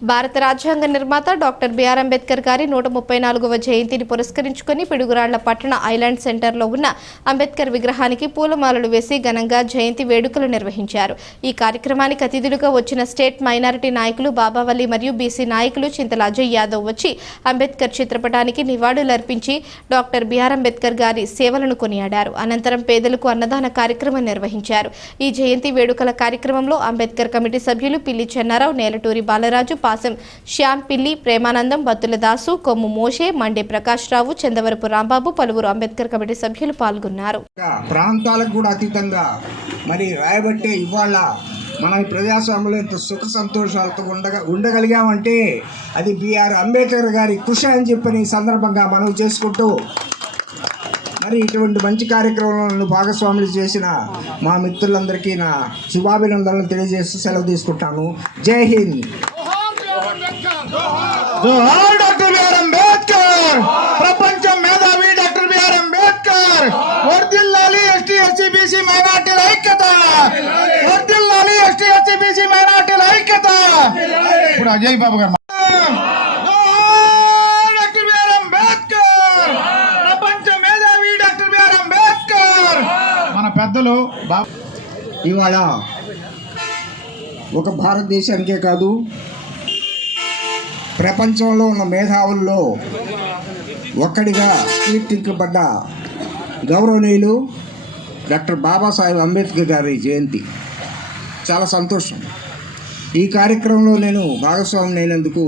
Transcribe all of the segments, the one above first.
భారత రాజ్యాంగ నిర్మాత డాక్టర్ బిఆర్ అంబేద్కర్ గారి నూట ముప్పై నాలుగవ జయంతిని పురస్కరించుకుని పిడుగురాళ్ళ పట్టణ ఐలాండ్ సెంటర్లో ఉన్న అంబేద్కర్ విగ్రహానికి పూలమాలలు వేసి ఘనంగా జయంతి వేడుకలు నిర్వహించారు. ఈ కార్యక్రమానికి అతిథులుగా వచ్చిన స్టేట్ మైనారిటీ నాయకులు బాబావల్లి మరియు బీసీ నాయకులు చింతల అజయ్ యాదవ్ వచ్చి అంబేద్కర్ చిత్రపటానికి నివాళులర్పించి డాక్టర్ బిఆర్ అంబేద్కర్ గారి సేవలను కొనియాడారు. అనంతరం పేదలకు అన్నదాన కార్యక్రమం నిర్వహించారు. ఈ జయంతి వేడుకల కార్యక్రమంలో అంబేద్కర్ కమిటీ సభ్యులు పిల్లి చెన్నారావు నేలటూరి బాలరాజు పాసం. శ్యామ్ పిల్లి ప్రేమానందం బత్తుల దాసు కొమ్ము మోషే మండే ప్రకాష్ రావు చందవరపు రాంబాబు పలువురు అంబేద్కర్ కమిటీ సభ్యులు పాల్గొన్నారు. ప్రాంతాలకు కూడా అతీతంగా మరి రాయబట్టే ఇవాళ మనం ప్రజాస్వామ్యంలో ఇంత సుఖ సంతోషాలతో ఉండగ ఉండగలిగామంటే అది బిఆర్ అంబేద్కర్ గారి కృషి అని చెప్పని సందర్భంగా మనం చేసుకుంటూ మరి ఇటువంటి మంచి కార్యక్రమంలో భాగస్వాములు చేసిన మా మిత్రులందరికీ నా శుభాభినందనలు తెలియజేస్తూ సెలవు తీసుకుంటాను. జై హింద్! జోహార్ డాక్టర్ బిఆర్ అంబేద్కర్ ప్రపంచ మేధావి డాక్టర్ బిఆర్ అంబేద్కర్ వర్దిల్లాలి ఎస్టీ ఎస్సీ బీసీ మైనార్టీల ఐక్యత వర్దిల్లాలి ఎస్టీ ఎస్సీ బీసీ మైనార్టీల ఐక్యత ఇప్పుడు అజయ్ బాబు గారు జోహార్ డాక్టర్ బిఆర్ అంబేద్కర్ ప్రపంచ మేధావి డాక్టర్ బిఆర్ అంబేద్కర్ మన పెద్దలు బాబు ఇవాళ ఒక భారతదేశానికే కాదు ప్రపంచంలో ఉన్న మేధావుల్లో ఒక్కడిగా కీర్తింపబడ్డ గౌరవనీయులు డాక్టర్ బాబాసాహెబ్ అంబేద్కర్ గారి జయంతి. చాలా సంతోషం. ఈ కార్యక్రమంలో నేను భాగస్వామి అయినందుకు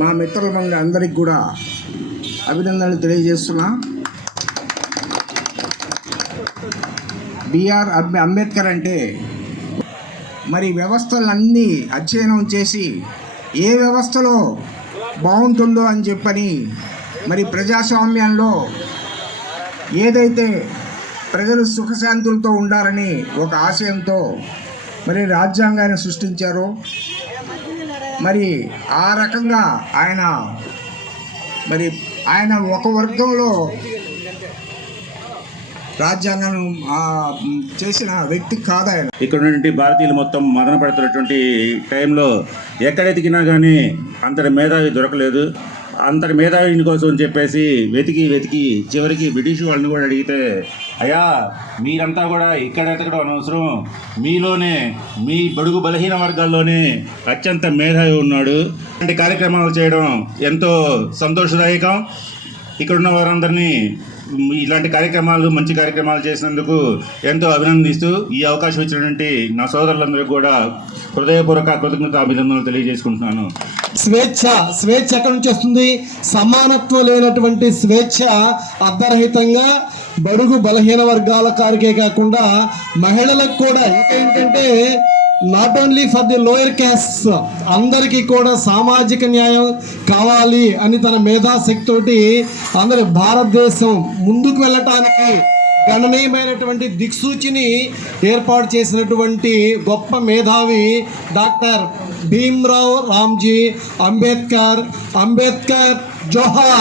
మా మిత్రుల మంది అందరికి కూడా అభినందనలు తెలియజేస్తున్నా. బిఆర్ అంబేద్కర్ అంటే మరి వ్యవస్థలన్నీ అధ్యయనం చేసి ఏ వ్యవస్థలో బాగుంటుందో అని చెప్పని మరి ప్రజాస్వామ్యంలో ఏదైతే ప్రజలు సుఖశాంతులతో ఉండాలని ఒక ఆశయంతో మరి రాజ్యాంగాన్ని సృష్టించారో మరి ఆ రకంగా ఆయన మరి ఆయన ఒక వర్గంలో రాజ్యాంగం చేసిన వ్యక్తి కాదాయన ఇక్కడ ఉన్నటువంటి భారతీయులు మొత్తం మదన పడుతున్నటువంటి టైంలో ఎక్కడ ఎతికినా కానీ అంతటి మేధావి దొరకలేదు. అంతటి మేధావిని కోసం చెప్పేసి వెతికి వెతికి చివరికి బ్రిటిష్ వాళ్ళని కూడా అడిగితే అయ్యా మీరంతా కూడా ఇక్కడ ఎతకడం అనవసరం. మీలోనే మీ బడుగు బలహీన వర్గాల్లోనే అత్యంత మేధావి ఉన్నాడు. ఇలాంటి కార్యక్రమాలు చేయడం ఎంతో సంతోషదాయకం. ఇక్కడ ఉన్న వారందరినీ ఇలాంటి కార్యక్రమాలు మంచి కార్యక్రమాలు చేసినందుకు ఎంతో అభినందిస్తూ ఈ అవకాశం ఇచ్చినటువంటి నా సోదరులందరికీ కూడా హృదయపూర్వక కృతజ్ఞత అభినందనలు తెలియజేసుకుంటున్నాను. స్వేచ్ఛ స్వేచ్ఛ ఎక్కడి నుంచి వస్తుంది? సమానత్వం లేనటువంటి స్వేచ్ఛ అర్ధరహితంగా బడుగు బలహీన వర్గాల కారికే కాకుండా మహిళలకు కూడా. ఏంటంటే not only for the lower caste అందరికీ కూడా సామాజిక న్యాయం కావాలి అని తన మేధాశక్తితోటి అందరి భారతదేశం ముందుకు వెళ్ళటానికి గణనీయమైనటువంటి దిక్సూచిని ఏర్పాటు చేసినటువంటి గొప్ప మేధావి డాక్టర్ భీమ్రావ్ రామ్జీ అంబేద్కర్ అంబేద్కర్ జోహార్.